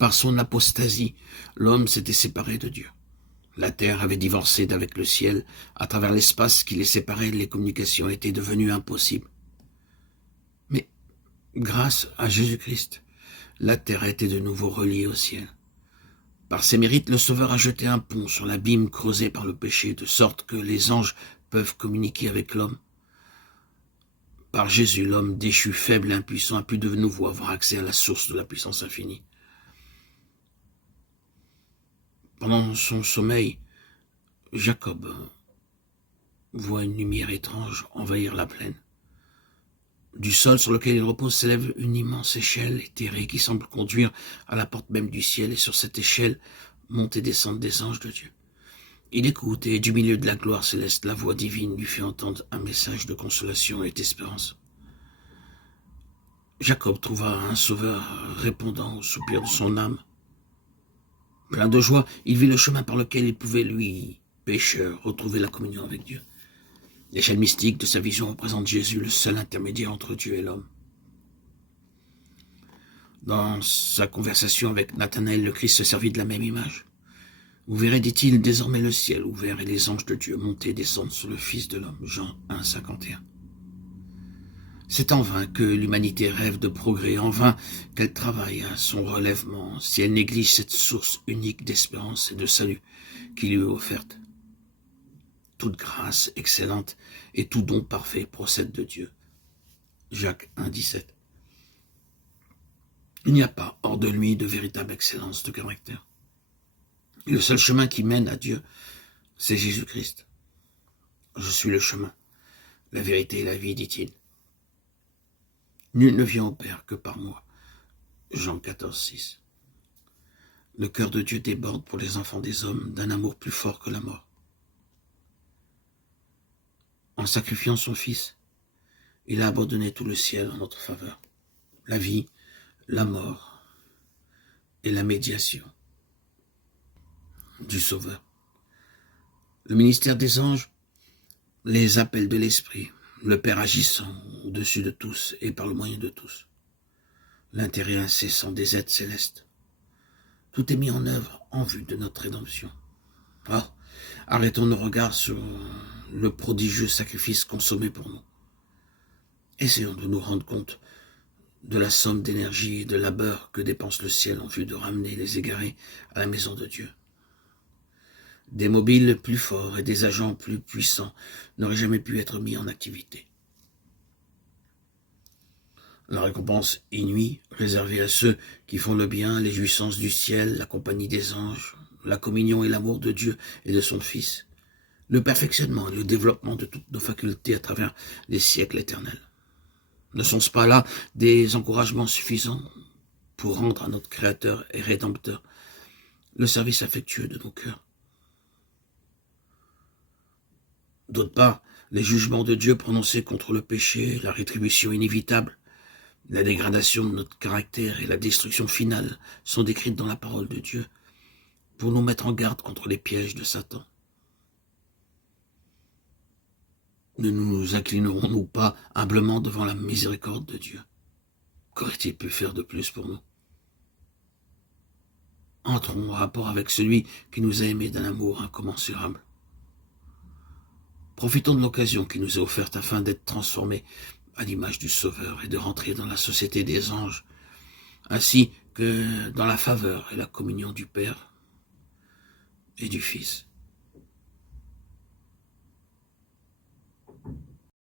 Par son apostasie, l'homme s'était séparé de Dieu. La terre avait divorcé d'avec le ciel. À travers l'espace qui les séparait, les communications étaient devenues impossibles. Mais grâce à Jésus-Christ, la terre a été de nouveau reliée au ciel. Par ses mérites, le Sauveur a jeté un pont sur l'abîme creusé par le péché, de sorte que les anges peuvent communiquer avec l'homme. Par Jésus, l'homme déchu, faible et impuissant a pu de nouveau avoir accès à la source de la puissance infinie. Pendant son sommeil, Jacob voit une lumière étrange envahir la plaine. Du sol sur lequel il repose s'élève une immense échelle éthérée qui semble conduire à la porte même du ciel, et sur cette échelle montent et descendent des anges de Dieu. Il écoute, et du milieu de la gloire céleste, la voix divine lui fait entendre un message de consolation et d'espérance. Jacob trouva un sauveur répondant au soupir de son âme. Plein de joie, il vit le chemin par lequel il pouvait, lui, pécheur, retrouver la communion avec Dieu. L'échelle mystique de sa vision représente Jésus, le seul intermédiaire entre Dieu et l'homme. Dans sa conversation avec Nathanaël, le Christ se servit de la même image. Vous verrez, dit-il, désormais le ciel ouvert et les anges de Dieu monter et descendre sur le Fils de l'homme. Jean 1, 51. C'est en vain que l'humanité rêve de progrès, en vain qu'elle travaille à son relèvement, si elle néglige cette source unique d'espérance et de salut qui lui est offerte. Toute grâce excellente et tout don parfait procède de Dieu. Jacques 1, 17. Il n'y a pas hors de lui de véritable excellence de caractère. Et le seul chemin qui mène à Dieu, c'est Jésus-Christ. Je suis le chemin, la vérité et la vie, dit-il. Nul ne vient au Père que par moi. Jean 14, 6. Le cœur de Dieu déborde pour les enfants des hommes d'un amour plus fort que la mort. En sacrifiant son Fils, il a abandonné tout le ciel en notre faveur. La vie, la mort et la médiation du Sauveur. Le ministère des anges, les appels de l'Esprit, le Père agissant au-dessus de tous et par le moyen de tous. L'intérêt incessant des êtres célestes. Tout est mis en œuvre en vue de notre rédemption. Ah, arrêtons nos regards sur le prodigieux sacrifice consommé pour nous. Essayons de nous rendre compte de la somme d'énergie et de labeur que dépense le ciel en vue de ramener les égarés à la maison de Dieu. Des mobiles plus forts et des agents plus puissants n'auraient jamais pu être mis en activité. La récompense inouïe, réservée à ceux qui font le bien, les jouissances du ciel, la compagnie des anges, la communion et l'amour de Dieu et de son Fils, le perfectionnement et le développement de toutes nos facultés à travers les siècles éternels. Ne sont-ce pas là des encouragements suffisants pour rendre à notre Créateur et Rédempteur le service affectueux de nos cœurs? D'autre part, les jugements de Dieu prononcés contre le péché, la rétribution inévitable, la dégradation de notre caractère et la destruction finale sont décrites dans la parole de Dieu pour nous mettre en garde contre les pièges de Satan. Ne nous inclinerons-nous pas humblement devant la miséricorde de Dieu? Qu'aurait-il pu faire de plus pour nous? Entrons en rapport avec celui qui nous a aimés d'un amour incommensurable. Profitons de l'occasion qui nous est offerte afin d'être transformés à l'image du Sauveur et de rentrer dans la société des anges, ainsi que dans la faveur et la communion du Père et du Fils.